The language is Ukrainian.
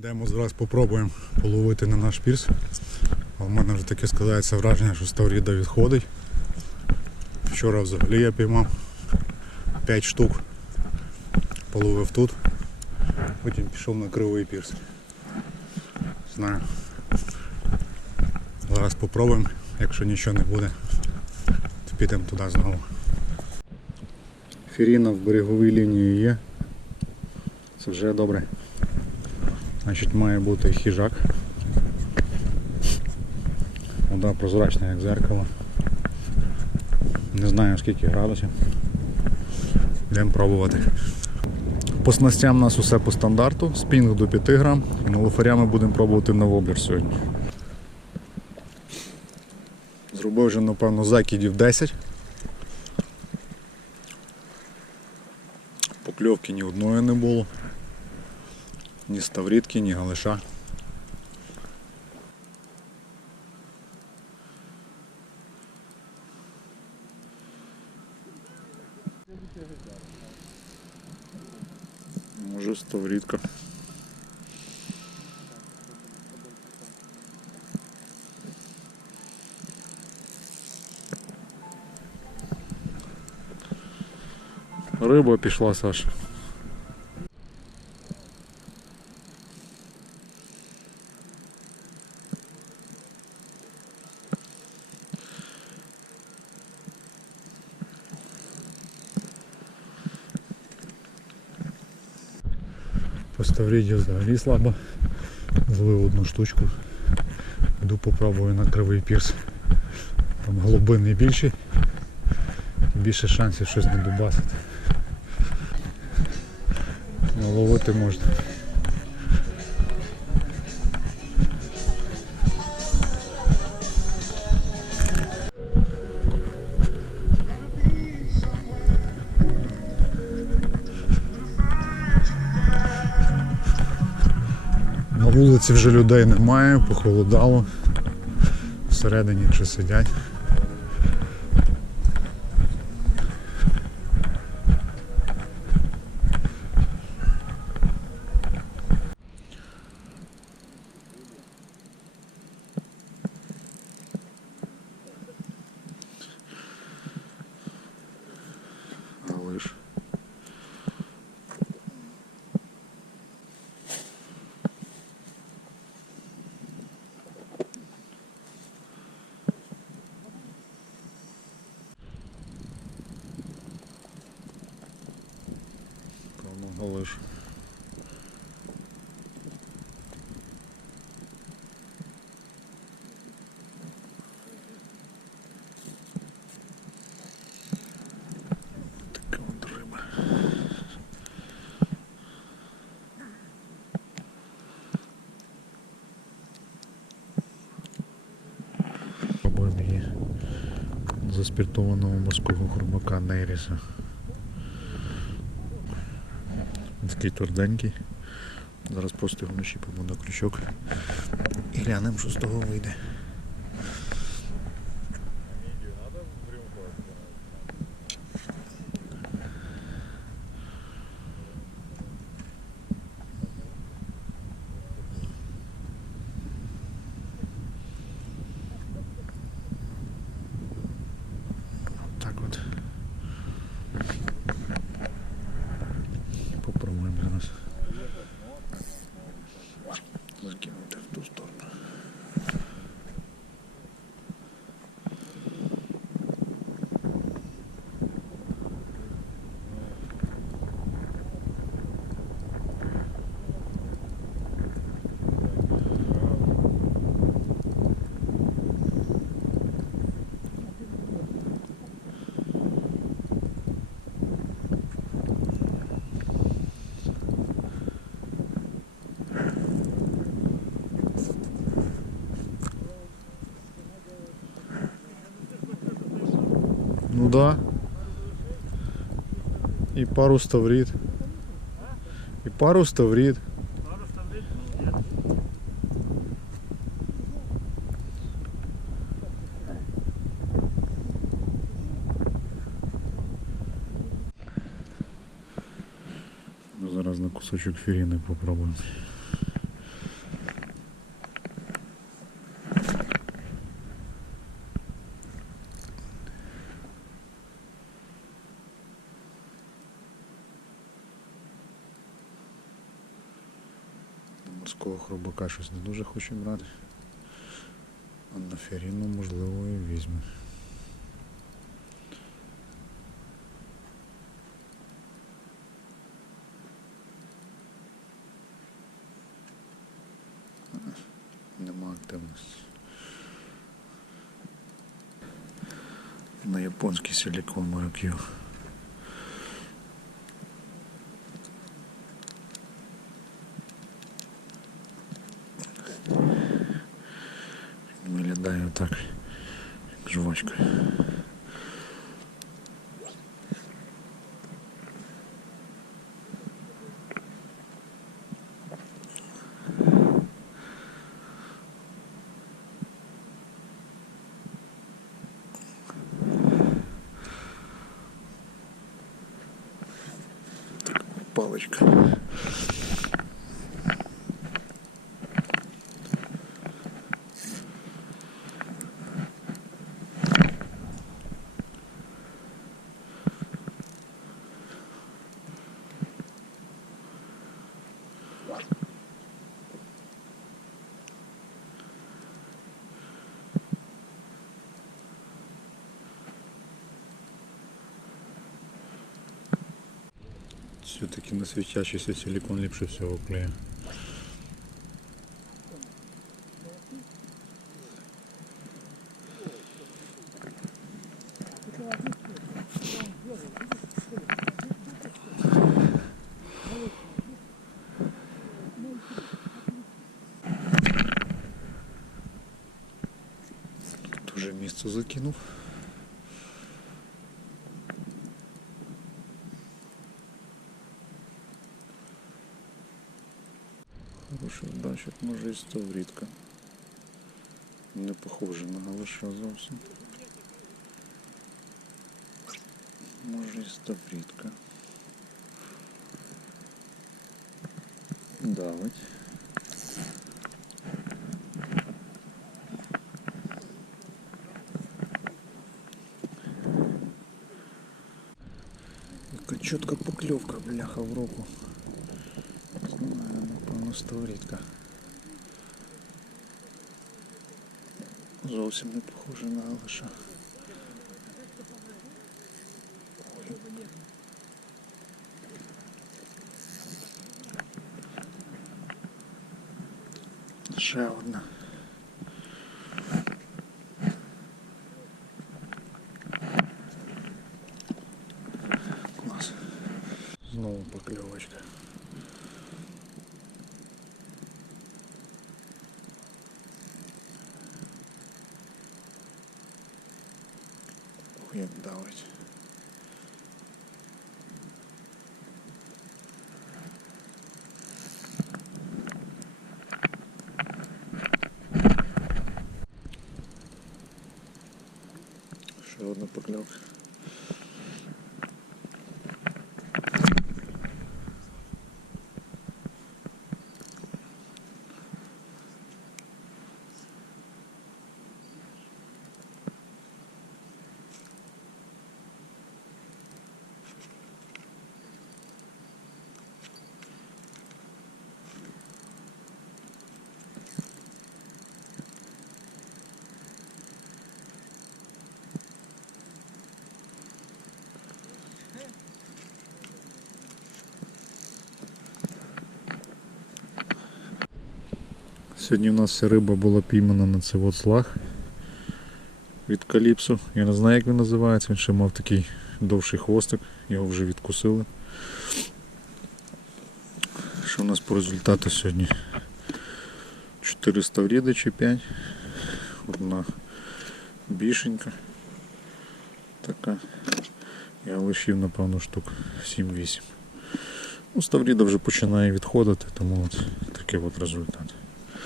Йдемо зараз спробуємо половити на наш пірс. В мене вже таке складається враження, що Ставріда відходить. Вчора взагалі я піймав 5 штук. Половив тут. Потім пішов на кривий пірс. Знаю. Зараз спробуємо, якщо нічого не буде, то підемо туди знову. Фіріна в береговій лінії є. Це вже добре. Значить має бути хижак. Вода прозрачна, як зеркало. Не знаю скільки градусів. Йдемо пробувати. По снастям у нас усе по стандарту, спінг до 5 грам. І на лофаря ми будемо пробувати на воблер сьогодні. Зробив вже, напевно, закидів 10. Покльовки ні одної не було. Ні ставрідки, ні галиша. Може ставрідка. Риба пішла, Саша. По взагалі слабо. Злив одну штучку. Йду попробую на кривий пірс. Там глибини більші. Більше шансів щось не добасити. Ловити можна. Вулиці вже людей немає, похолодало. Всередині чи сидять. Пробуємо заспіртованого морського хробака Нейріса. Він Такий тверденький. Зараз просто його вночі на крючок і глянемо, що з того вийде. Ну да. І пару ставрит. І пару ставрит. Зараз на кусочок фіріни попробуємо. Морського хробака щось не дуже хоче брати. А на феріну можливо і візьме. Нема активності. На японський силікон моряків. вылетаю так жвачка палочка. Все-таки на свечащийся силикон ліпше всього клею. Тут уже місце закинув. може і ставрідка. Не похоже на галаша зовсім. Може і ставрідка. Давить. Яка чітка покльовка, бляха в руку. Знаю, напевно, ставрідка. Зовсім не похоже на галаша. Ще одна. Ох, як давить. Ще одна покльовка. Сьогодні у нас риба була піймана на цей от від каліпсу. Я не знаю, як він називається, він ще мав такий довший хвостик, його вже відкусили. Що у нас по результату сьогодні? 400 вріди чи 5. Одна бішенька. Така. Я лишив, напевно, штук 7-8. Ну, Ставріда вже починає відходити, тому от такий от результат.